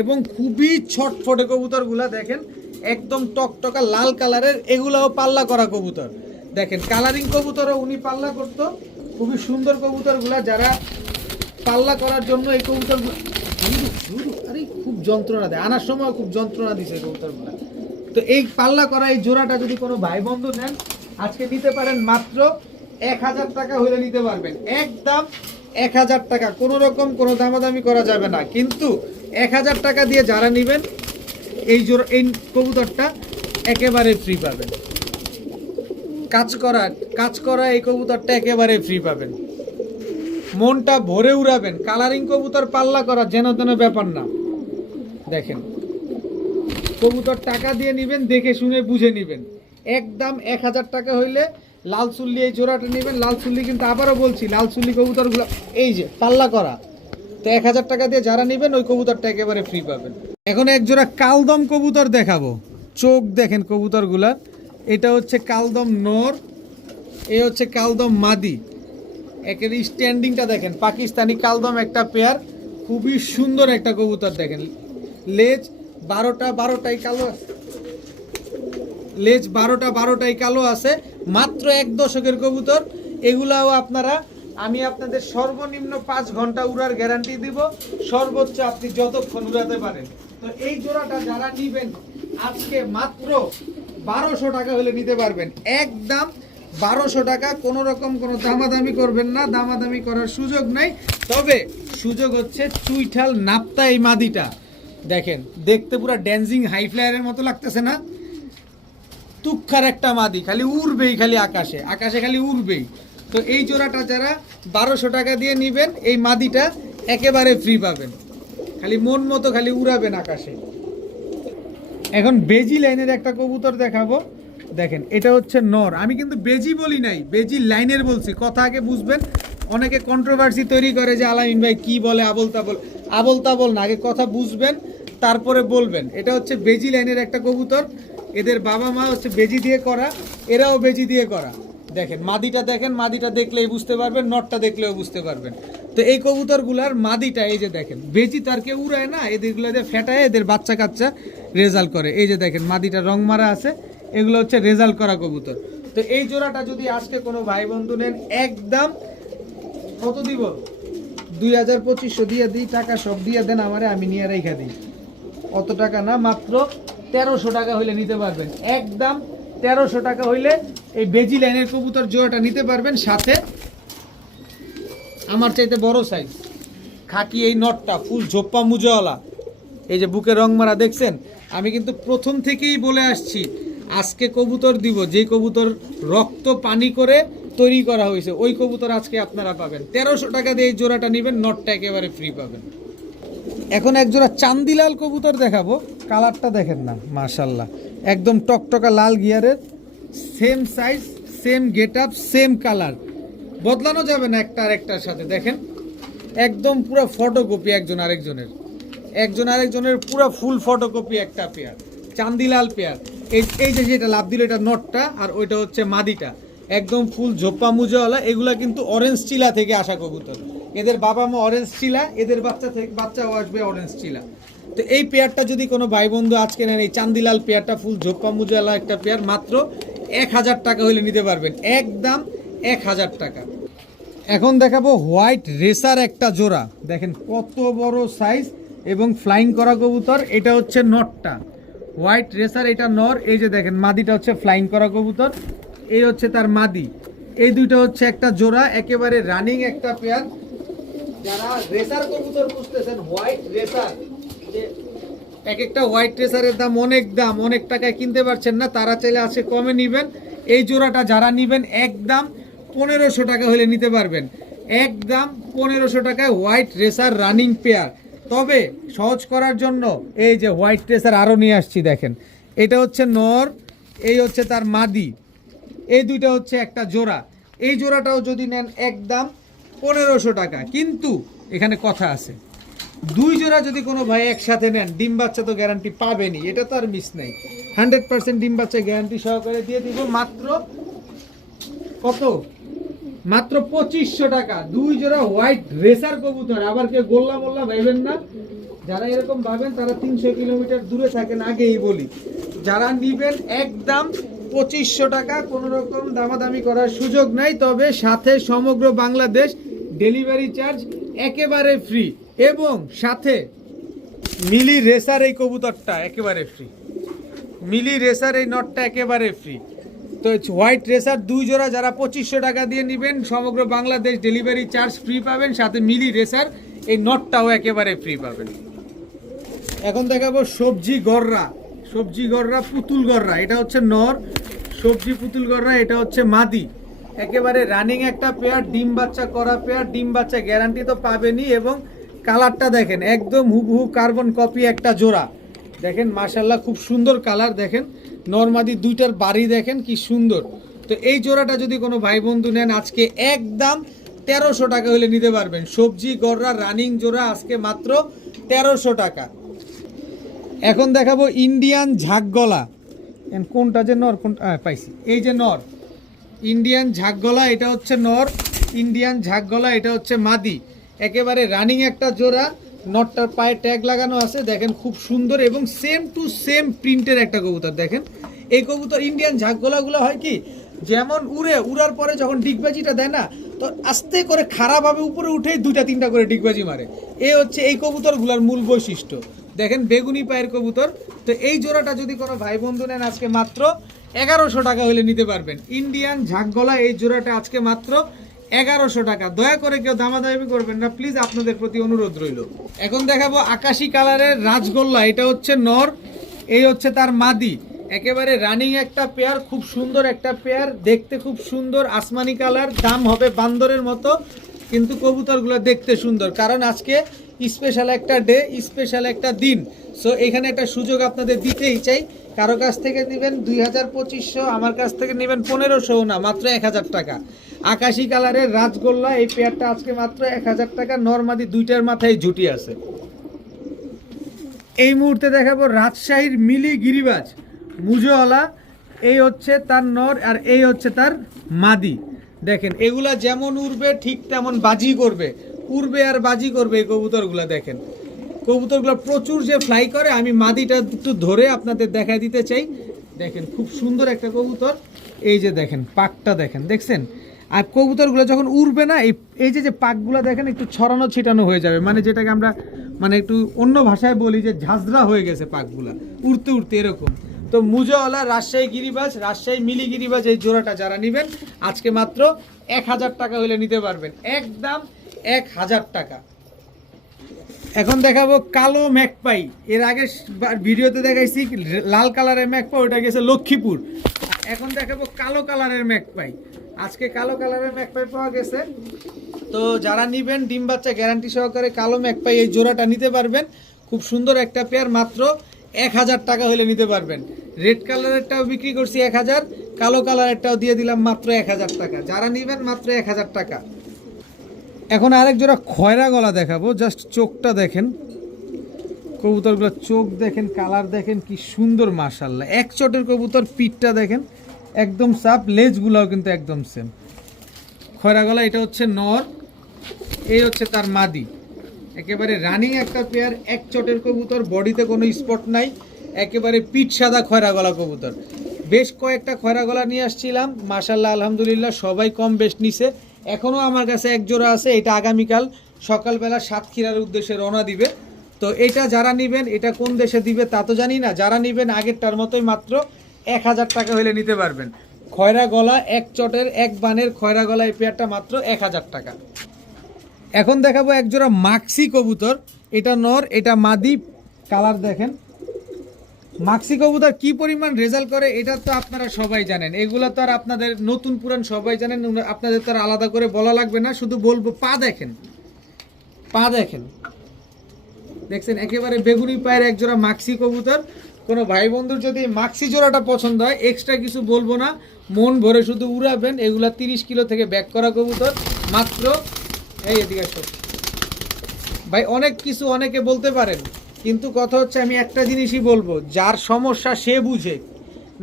এবং খুবই ছটফটে কবুতরগুলা, দেখেন একদম টকটকা লাল কালারের, এগুলাও পাল্লা করা কবুতর। দেখেন কালারিং কবুতরও উনি পাল্লা করতো, খুবই সুন্দর কবুতরগুলা। যারা পাল্লা করার জন্য এই কবুতরগুলো, আরে খুব যন্ত্রণা দেয়, আনার সময় খুব যন্ত্রণা দিছে কবুতরগুলা। তো এই পাল্লা করা এই জোড়াটা যদি কোনো ভাই বন্ধু নেন আজকে নিতে পারেন মাত্র 1000 টাকা হলে নিতে পারবেন, একদম 1000 টাকা, কোনো রকম কোনো দামাদামি করা যাবে না। কিন্তু 1000 টাকা দিয়ে যারা নেবেন এই এই কবুতরটা একেবারে ফ্রি পাবেন, কাজ করা এই কবুতরটা একেবারে ফ্রি পাবেন, মনটা ভরে উড়াবেন। কালারিং কবুতর পাল্লা করা যেন তেন ব্যাপার না। দেখেন কবুতর টাকা দিয়ে নেবেন, দেখে শুনে বুঝে নেবেন, একদম 1000 টাকা হইলে লাল চুল্লি এই জোড়াটা নেবেন। লাল চুল্লি কিন্তু আবারও বলছি লাল চুল্লি কবুতরগুলো এই যে পাল্লা করা, তো 1000 টাকা দিয়ে যারা নেবেন ওই কবুতরটা একেবারে ফ্রি পাবেন। এখন এক জোড়া কালদম কবুতর দেখাবো, চোখ দেখেন কবুতরগুলার, এটা হচ্ছে কালদম নর, এই হচ্ছে কালদম মাদি, একেবারে স্ট্যান্ডিংটা দেখেন, পাকিস্তানি কালদম একটা পেয়ার, খুবই সুন্দর একটা কবুতর। দেখেন লেজ 12টাই কালো আছে, লেজ 12টাই কালো আছে, মাত্র 1 দশকের কবুতর। এগুলাও আপনারা আমি আপনাদের সর্বনিম্ন 5 ঘন্টা উড়ার গ্যারান্টি দিব, সর্বোচ্চ আপনি যতক্ষণ উড়াতে পারেন। তো এই জোড়াটা যারা নেবেন আজকে মাত্র 1200 টাকা হলে নিতে পারবেন, একদম 1200 টাকা, কোনো রকম কোনো দামাদামি করবেন না, দামাদামি করার সুযোগ নাই। তবে সুযোগ হচ্ছে চুইঠাল নাপ্তা এই মাদিটা দেখেন, দেখতে পুরো ড্যান্সিং হাই ফ্লায়ারের মতো লাগতেছে না, তুক্ষার একটা মাদি, খালি উড়বেই, খালি আকাশে আকাশে খালি উড়বেই। তো এই জোড়াটা যারা 1200 টাকা দিয়ে নেবেন এই মাদিটা একেবারে ফ্রি পাবেন, খালি মন মতো খালি উড়াবেন আকাশে। এখন বেজি লাইনের একটা কবুতর দেখাবো, দেখেন এটা হচ্ছে নর, আমি কিন্তু বেজি বলি নাই, বেজি লাইনের বলছি, কথা আগে বুঝবেন। অনেকে কন্ট্রোভার্সি তৈরি করে যে আলামিন ভাই কি বলে আবল তাবল না, আগে কথা বুঝবেন তারপরে বলবেন। এটা হচ্ছে বেজি লাইনের একটা কবুতর, এদের বাবা মা হচ্ছে বেজি দিয়ে করা, এরাও বেজি দিয়ে করা। দেখেন মাদিটা, দেখেন মাদিটা দেখলেই বুঝতে পারবেন, নটটা দেখলেও বুঝতে পারবেন। তো এই কবুতরগুলার মাদিটা এই যে দেখেন, বেজি তার কেউ উড়ায় না, এদেরগুলো যে ফেটায় এদের বাচ্চা কাচ্চা রেজাল্ট করে। এই যে দেখেন মাদিটা রং মারা আছে, এগুলো হচ্ছে রেজাল্ট করা কবুতর। তো এই জোড়াটা যদি আজকে কোনো ভাই বন্ধু নেন একদম কত দিব, 2000-2500 দিয়ে দিই, টাকা সব দিয়ে দেন আমারে, আমি নিয়ে রেখা দিই, অত টাকা না, মাত্র 1300 টাকা হইলে নিতে পারবেন, একদম 1300 টাকা হইলে এই বেজি লাইনের কবুতর জোড়াটা নিতে পারবেন। সাথে আমার চাইতে বড় সাইজ খাকি এই নটটা ফুল ঝোপ্পা মুজাওয়ালা, এই যে বুকে রং মারা দেখছেন। আমি কিন্তু প্রথম থেকেই বলে আসছি আজকে কবুতর দিব যে কবুতর রক্ত পানি করে তৈরি করা হয়েছে, ওই কবুতর আজকে আপনারা পাবেন। 1300 টাকা দিয়ে এই জোড়াটা নেবেন, নটটা একেবারে ফ্রি পাবেন। এখন এক জোড়া চান্দিলাল কবুতর দেখাবো, কালারটা দেখেন না মাশাল্লাহ, একদম টকটকা লাল গিয়ারের, same size, same get up, same colour, বদলানো যাবে না একটা আরেকটার সাথে। দেখেন একদম পুরো ফটোকপি, একজন আরেকজনের পুরো ফুল ফটোকপি একটা পেয়ার, চান্দিলাল পেয়ার। এই যে যেটা লাভ দিল এটা নটটা, আর ওইটা হচ্ছে মাদিটা, একদম ফুল ঝোপ্পা মুজাওয়ালা। এগুলা কিন্তু অরেঞ্জ চিলা থেকে আসা কবুতর, এদের বাবা মা অরেঞ্জ চিলা, এদের বাচ্চাও আসবে অরেঞ্জ চিলা। তো এই পেয়ারটা যদি কোনো ভাই বন্ধু আজকে নেন, এই চান্দিলাল পেয়ারটা ফুল ঝোপ্পা মুজাওয়ালা একটা পেয়ার, মাত্র 1000 টাকা হলে নিতে পারবেন, একদম 1000 টাকা। এখন দেখাবো হোয়াইট রেসার একটা জোড়া, দেখেন কত বড় সাইজ এবং ফ্লাইং করা কবুতর। এটা হচ্ছে নটটা, হোয়াইট রেসার, এটা নর। এই যে দেখেন মাদিটা হচ্ছে ফ্লাইং করা কবুতর, এই হচ্ছে তার মাদি। এই দুইটা হচ্ছে একটা জোড়া, একেবারে রানিং একটা পেয়ার। যারা রেসার কবুতর খুঁজতেছেন, হোয়াইট রেসার, যে এক একটা হোয়াইট রেসারের দাম, অনেক টাকায় কিনতে পারছেন না, তারা চাইলে আছে কমে নেবেন। এই জোড়াটা যারা নেবেন একদম 1500 টাকা হলে নিতে পারবেন, একদম 1500 টাকায় হোয়াইট রেসার রানিং পেয়ার। তবে সহজ করার জন্য এই যে হোয়াইট রেসার আরও নিয়ে আসছি, দেখেন এটা হচ্ছে নর, এই হচ্ছে তার মাদি, এই দুইটা হচ্ছে একটা জোড়া। এই জোড়াটাও যদি নেন একদম 1500 টাকা। কিন্তু এখানে কথা আছে, দুই জোড়া যদি কোনো ভাই একসাথে নেন ডিম বাচ্চা তো গ্যারান্টি পাবেনই, এটা তো আর মিস নেই, 100% ডিম বাচ্চা গ্যারান্টি সহকারে দিয়ে দিব। মাত্র কত, মাত্র 2500 টাকা, দুই জোড়া হোয়াইট রেসার কবুতর। আবার কেউ গোল্লা মোল্লা ভাইবেন না, যারা এরকম ভাবেন তারা 300 কিলোমিটার দূরে থাকেন, আগেই বলি। যারা নিবেন একদম 2500 টাকা, কোনো রকম দামাদামি করার সুযোগ নাই। তবে সাথে সমগ্র বাংলাদেশ ডেলিভারি চার্জ একেবারে ফ্রি, এবং সাথে মিলি রেসার এই কবুতরটা একেবারে ফ্রি। মিলি রেসার এই নটটা একেবারে ফ্রি। তো হোয়াইট রেসার 2 জোড়া যারা 2500 টাকা দিয়ে নেবেন সমগ্র বাংলাদেশ ডেলিভারি চার্জ ফ্রি পাবেন, সাথে মিলি রেসার এই নটটাও একেবারে ফ্রি পাবেন। এখন দেখাবো সবজি গররা পুতুল গররা, এটা হচ্ছে নর। সবজি পুতুল গররা এটা হচ্ছে মাদি, একেবারে রানিং একটা পেয়ার, ডিম বাচ্চা করা পেয়ার, ডিম বাচ্চা গ্যারান্টি তো পাবেনই। এবং কালারটা দেখেন একদম হুবহু কার্বন কপি একটা জোড়া, দেখেন মাশাল্লাহ খুব সুন্দর কালার। দেখেন নরমাদি দুইটার বাড়ি দেখেন কি সুন্দর। তো এই জোড়াটা যদি কোনো ভাই বন্ধু নেন আজকে একদম 1300 টাকা হলে নিতে পারবেন। সবজি গররা রানিং জোড়া আজকে মাত্র 1300 টাকা। এখন দেখাবো ইন্ডিয়ান ঝাঁকগলা, কোনটা যে নর কোনটা পাইছি, এই যে নর ইন্ডিয়ান ঝাঁকগলা, এটা হচ্ছে নর। ইন্ডিয়ান ঝাঁকগলা এটা হচ্ছে মাদি, একেবারে রানিং একটা জোড়া। নটটার পায়ে ট্যাগ লাগানো আছে, দেখেন খুব সুন্দর এবং সেম টু সেম প্রিন্টের একটা কবুতর। দেখেন এই কবুতর ইন্ডিয়ান ঝাঁকগলাগুলো হয় কি যেমন উড়ার পরে যখন ডিগবাজিটা দেয় না, তো আস্তে করে খারাপভাবে উপরে উঠেই 2-3টা করে ডিগবাজি মারে। এ হচ্ছে এই কবুতরগুলোর মূল বৈশিষ্ট্য। দেখেন বেগুনি পায়ের কবুতর। তো এই জোড়াটা যদি কোনো ভাই বন্ধু নেন আজকে মাত্র 1100 টাকা হলে নিতে পারবেন। ইন্ডিয়ান ঝাঁকগলা এই জোড়াটা আজকে মাত্র 1100 টাকা। দয়া করে কেউ দামাদামি করবেন না প্লিজ, আপনাদের প্রতি অনুরোধ রইল। এখন দেখাবো আকাশি কালারের রাজগোল্লা, এটা হচ্ছে নর, এই হচ্ছে তার মাদি, একেবারে রানিং একটা পেয়ার, খুব সুন্দর একটা পেয়ার, দেখতে খুব সুন্দর আসমানি কালার। দাম হবে বান্দরের মতো, কিন্তু কবুতরগুলো দেখতে সুন্দর, কারণ আজকে স্পেশাল একটা ডে, স্পেশাল একটা দিন। সো এখানে একটা সুযোগ আপনাদের দিতেই চাই। কারো কাছ থেকে নেবেন 2000-2500, আমার কাছ থেকে নেবেন 1500 না, মাত্র 1000 টাকা। আকাশি কালারের রাজগোল্লা এই পেয়ারটা আজকে মাত্র 1000 টাকা। নরমাদি দুইটার মাথায় ঝুটি আছে। এই মুহূর্তে দেখাবো রাজশাহীর মিলি গিরিবাজ মুজোওয়ালা, এই হচ্ছে তার নর আর এই হচ্ছে তার মাদি। দেখেন এগুলা যেমন উড়বে ঠিক তেমন বাজি করবে, উড়বে আর বাজি করবে এই কবুতরগুলা। দেখেন কবুতরগুলো প্রচুর যে ফ্লাই করে, আমি মাদিটা একটু ধরে আপনাদের দেখাই দিতে চাই। দেখেন খুব সুন্দর একটা কবুতর, এই যে দেখেন পাকটা দেখেন, দেখছেন। আর কবুতরগুলো যখন উড়বে না, এই যে পাকগুলো দেখেন একটু ছড়ানো ছিটানো হয়ে যাবে, মানে যেটাকে আমরা মানে একটু অন্য ভাষায় বলি যে ঝাঁঝরা হয়ে গেছে পাকগুলা উড়তে উড়তে এরকম। তো মুজোওয়ালা রাজশাহী গিরিবাজ, রাজশাহী মিলি গিরিবাজ এই জোড়াটা যারা নেবেন আজকে মাত্র 1000 টাকা হলে নিতে পারবেন, একদম 1000 টাকা। এখন দেখাবো কালো ম্যাকপাই, এর আগে ভিডিওতে দেখাইছি লাল কালারের ম্যাকপাই, ওটা গেছে লক্ষ্মীপুর। এখন দেখাবো কালো কালারের ম্যাকপাই, আজকে কালো কালারের ম্যাকপাই পাওয়া গেছে। তো যারা নেবেন ডিম বাচ্চা গ্যারান্টি সহকারে কালো ম্যাকপাই এই জোড়াটা নিতে পারবেন, খুব সুন্দর একটা পেয়ার, মাত্র 1000 টাকা হলে নিতে পারবেন। রেড কালারেরটাও বিক্রি করছি 1000, কালো কালারেরটাও দিয়ে দিলাম মাত্র 1000 টাকা। যারা নেবেন মাত্র 1000 টাকা। এখন আরেক জোড়া খয়রা গলা দেখাবো, জাস্ট চোখটা দেখেন, কবুতরগুলো চোখ দেখেন, কালার দেখেন কি সুন্দর মাশাআল্লাহ। এক চটের কবুতর, পিঠটা দেখেন একদম সাপ, লেজগুলাও কিন্তু একদম সেম। খয়রা গলা এটা হচ্ছে নর, এই হচ্ছে তার মাদি, একেবারে রানিং একটা পেয়ার, এক চটের কবুতর, বডিতে কোনো স্পট নাই, একেবারে পিঠ সাদা খয়রা গলা কবুতর। বেশ কয়েকটা খয়রা গলা নিয়ে আসছিলাম, মাশাআল্লাহ আলহামদুলিল্লাহ সবাই কম বেশ নিছে। এখনও আমার কাছে এক জোড়া আছে, এটা আগামীকাল সকালবেলা সাতক্ষীরার উদ্দেশ্যে রওনা দিবে। তো এটা যারা নেবেন, এটা কোন দেশে দিবে তা তো জানি না, যারা নেবেন আগেরটার মতোই মাত্র 1000 টাকা হলে নিতে পারবেন। খয়রা গলা এক চটের এক বানের খয়রা গলা এই পেয়ারটা মাত্র 1000 টাকা। এখন দেখাবো এক জোড়া মাক্সি কবুতর, এটা নর এটা মাদি, কালার দেখেন। মাক্সি কবুতর কি পরিমাণ রেজাল্ট করে এটা তো আপনারা সবাই জানেন, এগুলো তো আর আপনাদের নতুন পুরান সবাই জানেন, আপনাদের তো আর আলাদা করে বলা লাগবে না, শুধু বলবো পা দেখেন, পা দেখেন, দেখছেন একেবারে বেগুনি পায়ের এক জোড়া মাক্সি কবুতর। কোনো ভাই বন্ধুর যদি মাক্সি জোড়াটা পছন্দ হয় এক্সট্রা কিছু বলবো না, মন ভরে শুধু উড়াবেন। এগুলা 30 কিলো থেকে ব্যাক করা কবুতর, মাত্র এই এদিকে আসো ভাই। অনেক কিছু অনেকে বলতে পারেন, কিন্তু কথা হচ্ছে আমি একটা জিনিসই বলবো, যার সমস্যা সে বুঝে,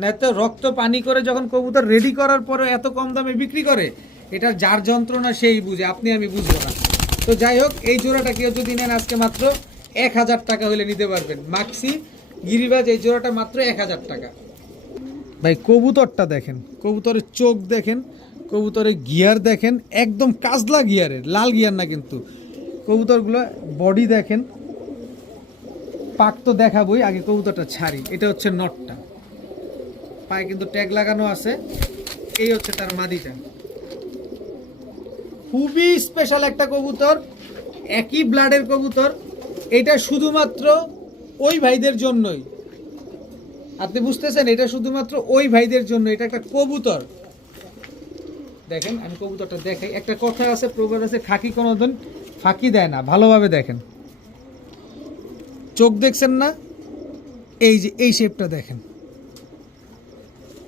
না তো রক্ত পানি করে যখন কবুতর রেডি করার পরে এত কম দামে বিক্রি করে, এটা যার যন্ত্রণা সেই বুঝে, আপনি আমি বুঝবো না। তো যাই হোক, এই জোড়াটা কেউ যদি নেন আজকে মাত্র 1000 টাকা হলে নিতে পারবেন। মাক্সি গিরিবাজ এই জোড়াটা মাত্র 1000 টাকা। ভাই কবুতরটা দেখেন, কবুতরের চোখ দেখেন, কবুতরের গিয়ার দেখেন, একদম কাজলা গিয়ারের, লাল গিয়ার না কিন্তু। কবুতরগুলো বডি দেখেন, পাক তো দেখাবই, আগে কবুতরটা ছাড়ি। এটা হচ্ছে নটটা, পায়ে কিন্তু ট্যাগ লাগানো আছে। এই হচ্ছে তার মাদিটা, খুবই স্পেশাল একটা কবুতর, একই ব্লাডের কবুতর। এটা শুধুমাত্র ওই ভাইদের জন্যই, আপনি বুঝতেছেন, এটা শুধুমাত্র ওই ভাইদের জন্য। এটা একটা কবুতর, দেখেন আমি কবুতরটা দেখাই। একটা কথা আছে, প্রবাদ আছে, খাকি কোনোদিন ফাঁকি দেয় না। ভালোভাবে দেখেন, চোখ দেখছেন না, এই যে এই শেপটা দেখেন,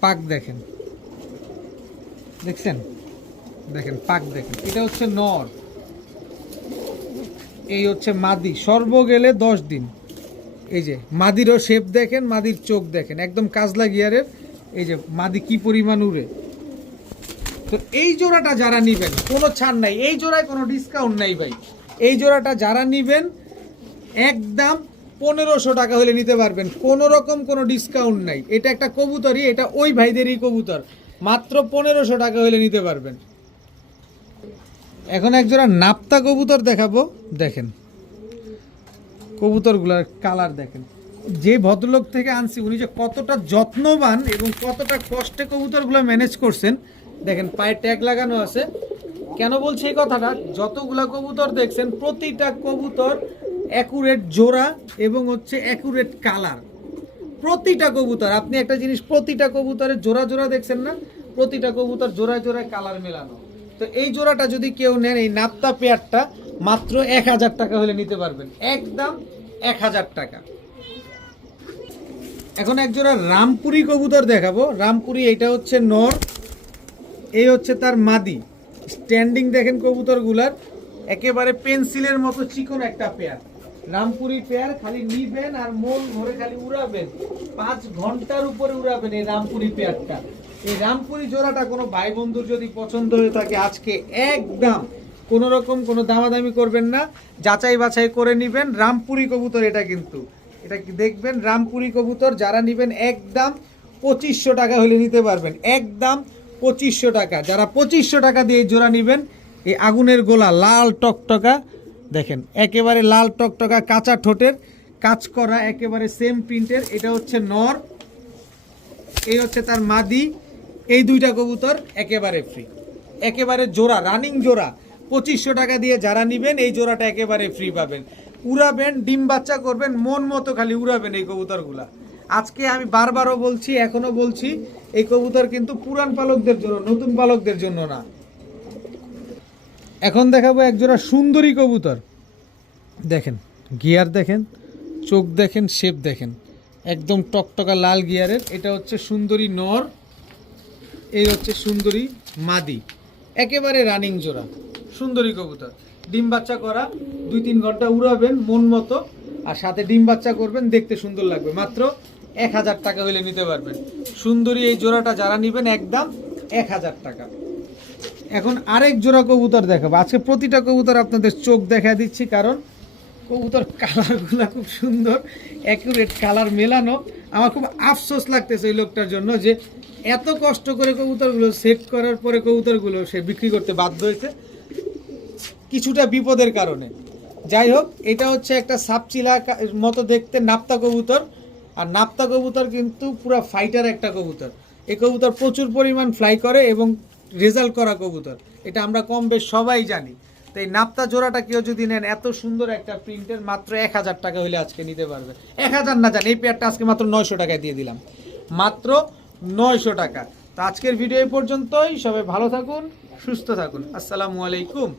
পাক দেখেন, দেখছেন, দেখেন পাক দেখেন। এটা হচ্ছে নর, এই হচ্ছে মাদি, সর্ব গেলে 10 দিন। এই যে মাদিরও শেপ দেখেন, মাদির চোখ দেখেন, একদম কাজলা গিয়ারের। এই যে মাদি কি পরিমাণ উড়ে। তো এই জোড়াটা যারা নিবেন কোনো ছাড় নাই, এই জোড়ায় কোনো ডিসকাউন্ট নাই ভাই। এই জোড়াটা যারা নিবেন একদম 1500 টাকা হলে নিতে পারবেন, কোনো রকম কোনো ডিসকাউন্ট নাই। এটা একটা কবুতরই, এটা ওই ভাইদেরই কবুতর, মাত্র 1500 টাকা হলে নিতে পারবেন। এখন এক জোড়া নাপ্তা কবুতর দেখাবো, দেখেন কবুতরগুলোর কালার দেখেন। যে ভদ্রলোক থেকে আনছি উনি যে কতটা যত্নবান এবং কতটা কষ্টে কবুতরগুলো ম্যানেজ করছেন দেখেন। পায়ে ট্যাগ লাগানো আছে। কেন বলছি এই কথাটা, যতগুলা কবুতর দেখছেন প্রতিটা কবুতর অ্যাকুরেট জোড়া এবং হচ্ছে অ্যাকুরেট কালার। প্রতিটা কবুতর, আপনি একটা জিনিস, প্রতিটা কবুতরের জোড়া জোড়া দেখছেন না, প্রতিটা কবুতর জোড়ায় জোড়ায় কালার মেলানো। তো এই জোড়াটা যদি কেউ নেন, এই নাপ্তা পেয়ারটা মাত্র 1000 টাকা হলে নিতে পারবেন, একদম 1000 টাকা। এখন এক জোড়া রামপুরি কবুতর দেখাবো। রামপুরি, এটা হচ্ছে নর, এই হচ্ছে তার মাদি। স্ট্যান্ডিং দেখেন কবুতরগুলার, একেবারে পেন্সিলের মতো চিকন একটা পেয়ার। রামপুরি পেয়ার, খালি নিবেন আর মন ভরে খালি উড়াবেন, 5 ঘন্টার উপরে উড়াবেন এই রামপুরি পেয়ারটা। এই রামপুরি জোড়াটা কোনো ভাই বন্ধুর যদি পছন্দ হয়ে থাকে, আজকে একদম কোনো রকম কোনো দামাদামি করবেন না, যাচাই বাছাই করে নিবেন। রামপুরি কবুতর এটা, কিন্তু এটা কি দেখবেন, রামপুরি কবুতর যারা নিবেন একদম 2500 টাকা হলে নিতে পারবেন, একদম 2500 টাকা। যারা 2500 টাকা দিয়ে জোড়া নিবেন, এই আগুনের গোলা লাল টকটকা দেখেন, একেবারে লাল টকটকা কাঁচা ঠোঁটের কাজ করা, একেবারে সেম প্রিন্টের। এটা হচ্ছে নর, এই হচ্ছে তার মাদি। এই দুইটা কবুতর একেবারে ফ্রি, একেবারে জোড়া, রানিং জোড়া। 2500 টাকা দিয়ে যারা নিবেন এই জোড়াটা একেবারে ফ্রি পাবেন। উড়াবেন, ডিম বাচ্চা করবেন, মন মতো খালি উড়াবেন এই কবুতরগুলা। আজকে আমি বারবারও বলছি, এখনো বলছি, এই কবুতর কিন্তু পুরান পালকদের জন্য, নতুন পালকদের জন্য না। এখন দেখাবো একজোড়া সুন্দরী কবুতর, দেখেন গিয়ার দেখেন, চোখ দেখেন, শেপ দেখেন, একদম টকটকা লাল গিয়ারের। এটা হচ্ছে সুন্দরী নর, এই হচ্ছে সুন্দরী মাদি, একেবারে রানিং জোড়া সুন্দরী কবুতর। ডিম বাচ্চা করা, 2-3 ঘন্টা উড়াবেন মন মতো, আর সাথে ডিম বাচ্চা করবেন, দেখতে সুন্দর লাগবে। মাত্র 1000 টাকা হলে নিতে পারবেন সুন্দরী এই জোড়াটা। যারা নেবেন একদম 1000 টাকা। এখন আরেক জোড়া কবুতর দেখাবো। আজকে প্রতিটা কবুতর আপনাদের চোখ দেখা দিচ্ছি, কারণ কবুতর কালারগুলো খুব সুন্দর, অ্যাকুরেট কালার মেলানো। আমার খুব আফসোস লাগতেছে ওই লোকটার জন্য, যে এত কষ্ট করে কবুতরগুলো সেট করার পরে কবুতরগুলো সে বিক্রি করতে বাধ্য হয়েছে কিছুটা বিপদের কারণে। যাই হোক, এটা হচ্ছে একটা সাপচিলা মতো দেখতে নাপ্তা কবুতর। আর নাপ্তা কবুতর কিন্তু পুরো ফাইটার একটা কবুতর। এই কবুতর প্রচুর পরিমাণ ফ্লাই করে এবং রেজাল্ট করা কবুতর, এটা আমরা কম বেশ সবাই জানি। তো এই নাপ্তা জোড়াটা কেউ যদি নেন, এত সুন্দর একটা প্রিন্টের, মাত্র 1000 টাকা হলে আজকে নিতে পারবে। 1000 না জান, এই পেয়ারটা আজকে মাত্র 900 টাকায় দিয়ে দিলাম, মাত্র 900 টাকা। তো আজকের ভিডিও এই পর্যন্তই। সবাই ভালো থাকুন, সুস্থ থাকুন। আসসালামু আলাইকুম।